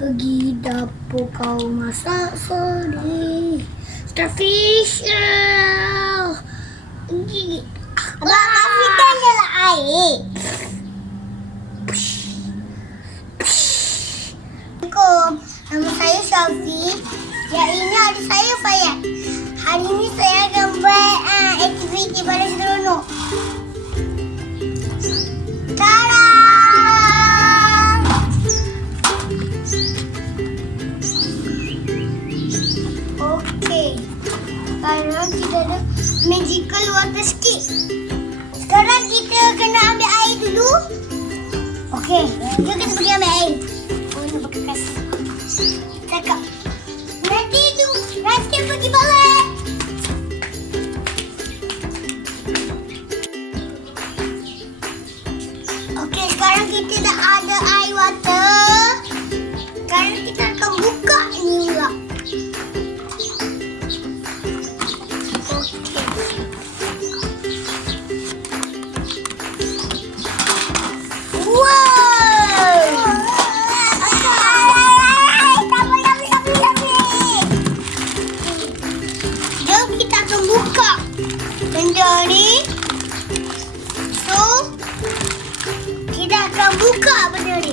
Pergi dapur kau masak sore. Starfish. Gigit. Abang kasihkan je lah air. Assalamualaikum. Nama saya Syafi. Yang ini adik saya Fayat. Hari ini saya akan buat aktiviti pada seronok. Tada! Okey. Sekarang kita ada magical Waterscape. Sekarang kita kena ambil air dulu. Okey, jom kita pergi ambil air. Oh, nak pakai kasih. Cakap. Nanti pergi balik. Okey, sekarang kita dah ada air water. Sekarang kita akan buka ni pula. Ni. So, kita akan buka benda ni.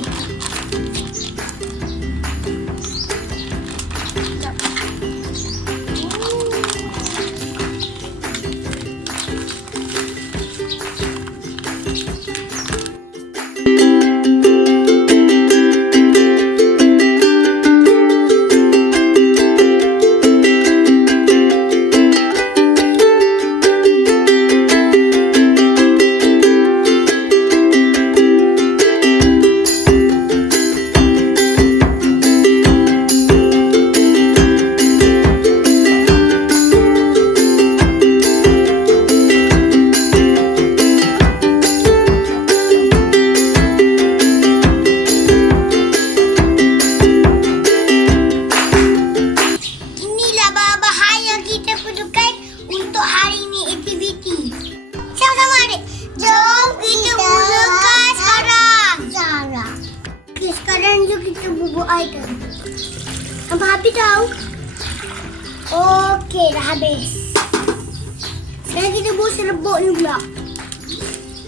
Kita bubur air kan. Sampai habis tau. Okey, dah habis. Sekarang kita buat serbuk ni pula.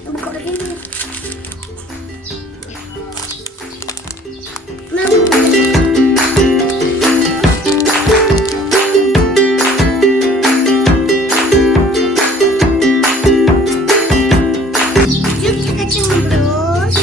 Kita buka lagi ni. Jom kita kacang bros.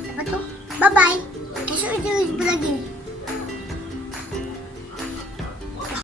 Lepas tu, bye-bye. Esok kita jumpa lagi.